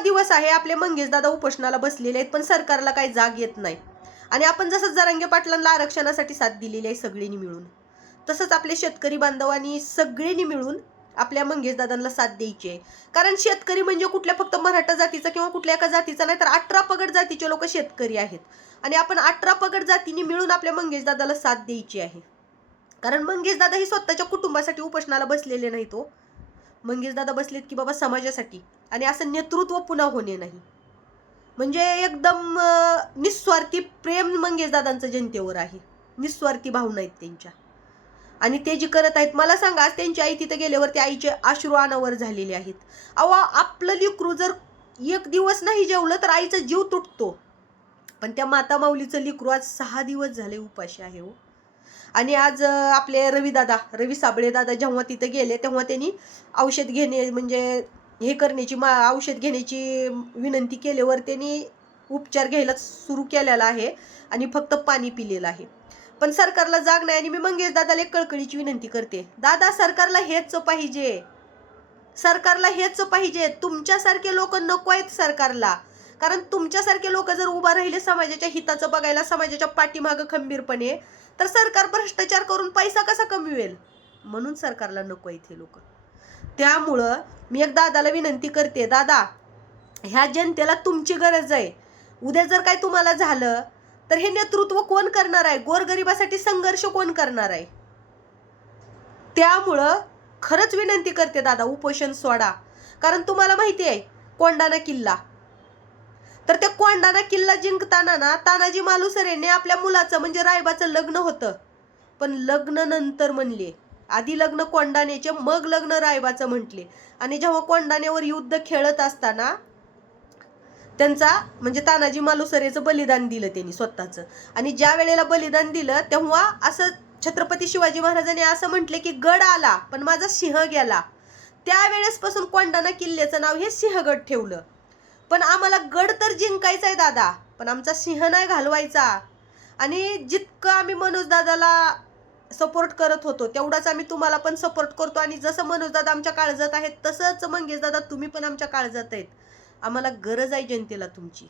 दिवस आहे आपले मंगेश दादा उपोषणाला बसलेले आहेत पण सरकारला काही जाग येत नाही. आणि आपण जसं जरांगे पाटलांना आरक्षणासाठी साथ दिलेली आहे सगळ्यांनी मिळून तसंच आपले शेतकरी बांधवांनी सगळ्यांनी मिळून आपल्या मंगेश दादांना साथ द्यायची आहे. कारण शेतकरी म्हणजे कुठल्या फक्त मराठा जातीचा किंवा कुठल्या एका जातीचा नाही तर अठरा पगड जातीचे लोक शेतकरी आहेत. आणि आपण अठरा पगड जातीने मिळून आपल्या मंगेश दादाला साथ द्यायची आहे. कारण मंगेश दादा ही स्वतःच्या कुटुंबासाठी उपोषणाला बसलेले नाही तो हो. मंगेश दादा बसलेत की बाबा समाजासाठी. आणि असं नेतृत्व पुन्हा होणे नाही. म्हणजे एकदम निस्वार्थी प्रेम मंगेशदादांचं जनतेवर आहे. निस्वार्थी भावना आहेत त्यांच्या. आणि ते जे करत आहेत मला सांगा आज त्यांची आई तिथे गेल्यावर त्या आईचे अश्रू अनावर झालेले आहेत. अहो आपलं लिकरू जर एक दिवस नाही जेवलं तर आईचा जीव तुटतो. पण त्या माता माऊलीचं लिकरू आज सहा दिवस झाले उपाशी आहे हो. आणि आज आपले रवी दादा रवी साबळे दादा जेव्हा तिथे गेले तेव्हा त्यांनी औषध घेणे म्हणजे हे करण्याची मा औषध घेण्याची विनंती केल्यावर त्यांनी उपचार घ्यायला सुरू केलेला आहे आणि फक्त पाणी पिलेलं आहे. पण सरकारला जाग नाही आणि मी मंगेश दादाला एक कळकळीची विनंती करते. दादा सरकारला हेच पाहिजे. सरकारला हेच पाहिजे. तुमच्यासारखे लोक नको आहेत सरकारला. कारण तुमच्यासारखे लोक जर उभा राहिले समाजाच्या हिताचं बघायला समाजाच्या पाठीमागं खंबीरपणे तर सरकार भ्रष्टाचार करून पैसा कसा कमवेल? म्हणून सरकारला नको आहेत हे लोक. त्यामुळं मी एक दादाला विनंती करते दादा ह्या जनतेला तुमची गरज आहे. उद्या जर काय तुम्हाला झालं तर हे नेतृत्व कोण करणार आहे? गोरगरिबासाठी संघर्ष कोण करणार आहे? त्यामुळं खरंच विनंती करते दादा उपोषण सोडा. कारण तुम्हाला माहिती आहे कोंडाणा किल्ला. तर त्या कोंडाणा किल्ला जिंकताना ना तानाजी मालुसरेने आपल्या मुलाचं म्हणजे रायबाचं लग्न होतं. पण लग्न नंतर म्हणले. आधी लग्न कोंडाण्याचे मग लग्न रायबाचं म्हटले. आणि जेव्हा कोंडाण्यावर युद्ध खेळत असताना त्यांचा म्हणजे तानाजी मालुसरेचं बलिदान दिलं त्यांनी स्वतःचं. आणि ज्या वेळेला बलिदान दिलं तेव्हा असं छत्रपती शिवाजी महाराजांनी असं म्हटले की गड आला पण माझा सिंह गेला. त्यावेळेसपासून कोंडाणा किल्ल्याचं नाव हे सिंहगड ठेवलं. पण आम्हाला गड तर जिंकायचा आहे दादा पण आमचा सिंह नाही घालवायचा. आणि जितकं आम्ही मनोज दादाला सपोर्ट करत होतो. तेवढाच आम्ही तुम्हाला पण सपोर्ट करतो. आणि जसं मनोजदादा आमच्या काळजात आहेत तसंच मंगेश दादा तुम्ही पण आमच्या काळजात आहेत. आम्हाला गरज आहे जनतेला तुमची.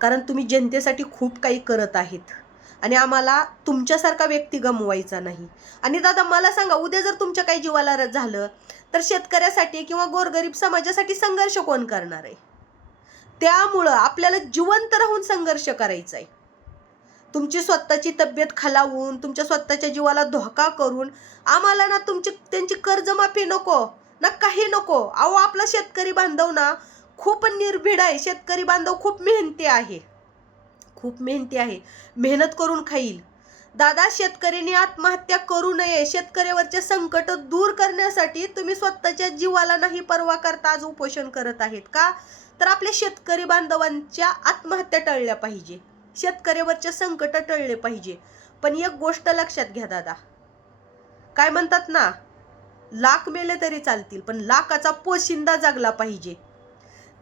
कारण तुम्ही जनतेसाठी खूप काही करत आहेत. आणि आम्हाला तुमच्यासारखा व्यक्ती गमवायचा नाही. आणि दादा मला सांगा उद्या जर तुमच्या काही जीवाला झालं तर शेतकऱ्यासाठी किंवा गोरगरीब समाजासाठी संघर्ष कोण करणार आहे? त्यामुळं आपल्याला जिवंत राहून संघर्ष करायचा आहे. तुमची स्वतःची तब्येत खालावून तुमच्या स्वतःच्या जीवाला धोका करून आम्हाला ना तुमची त्यांची कर्जमाफी नको ना काही नको. अहो आपला शेतकरी बांधव ना खूप निर्भीड आहे. शेतकरी बांधव खूप मेहनती आहे. खूप मेहनती आहे. मेहनत करून खाईल. दादा शेतकऱ्यांनी आत्महत्या करू नये. शेतकऱ्यावरचे संकट दूर करण्यासाठी तुम्ही स्वतःच्या जीवाला नाही पर्वा करता आज उपोषण करत आहेत का? तर आपल्या शेतकरी बांधवांच्या आत्महत्या टळल्या पाहिजे. शेतकऱ्यावरचे संकट टळले पाहिजे. पण एक गोष्ट लक्षात घ्या दादा. काय म्हणतात ना लाख मेले तरी चालतील पण लाखाचा पोशिंदा जागला पाहिजे.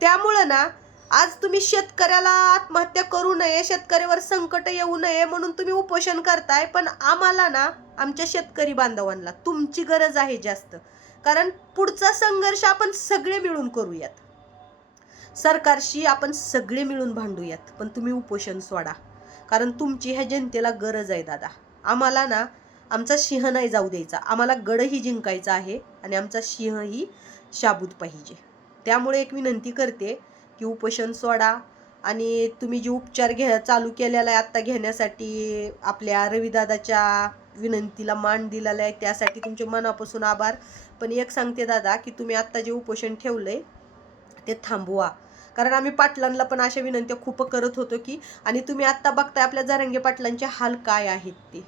त्यामुळं ना आज तुम्ही शेतकऱ्याला आत्महत्या करू नये शेतकऱ्यावर संकट येऊ नये म्हणून तुम्ही उपोषण करताय पण आम्हाला ना आमच्या शेतकरी बांधवांना तुमची गरज आहे जास्त. कारण पुढचा संघर्ष आपण सगळे मिळून करूयात. सरकारशी आपण सगळे मिळून भांडूयात पण तुम्ही उपोषण सोडा. कारण तुमची ह्या जनतेला गरज आहे दादा. आम्हाला ना आमचा सिंह नाही जाऊ द्यायचा. आम्हाला गडही जिंकायचा आहे आणि आमचा सिंहही शाबूत पाहिजे. त्यामुळे एक विनंती करते की उपोषण सोडा आणि तुम्ही जे उपचार घ्या चालू केलेला आहे आत्ता घेण्यासाठी आपल्या रविदादाच्या विनंतीला मान दिलेला आहे त्यासाठी तुमचे मनापासून आभार. पण एक सांगते दादा की तुम्ही आत्ता जे उपोषण ठेवलं आहे ते थांबवा. कारण आम्ही पाटलांना पण अशा विनंत्या खूप करत होतो की आणि तुम्ही आत्ता बघताय आपल्या जारंगे पाटलांचे हाल काय आहेत ते?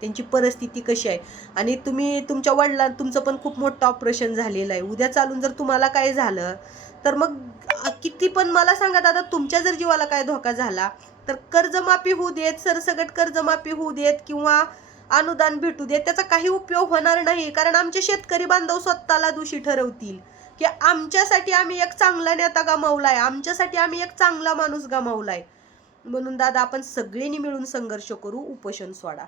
त्यांची परिस्थिती कशी आहे? आणि तुम्ही तुमच्या वडिलां तुमचं पण खूप मोठं ऑपरेशन झालेलं आहे. उद्या चालून जर तुम्हाला काय झालं तर मग किती पण मला सांगा दादा तुमच्या जर जीवाला काय धोका झाला तर कर्जमाफी होऊ देत सरसगट कर्जमाफी होऊ देत किंवा अनुदान भेटू देत त्याचा काही उपयोग होणार नाही. कारण आमचे शेतकरी बांधव स्वतःला दोषी ठरवतील. की आमच्यासाठी आम्ही एक चांगला नेता गमावलाय आमच्यासाठी आम्ही एक चांगला माणूस गमावलाय. म्हणून दादा आपण सगळ्यांनी मिळून संघर्ष करू उपोषण सोडा.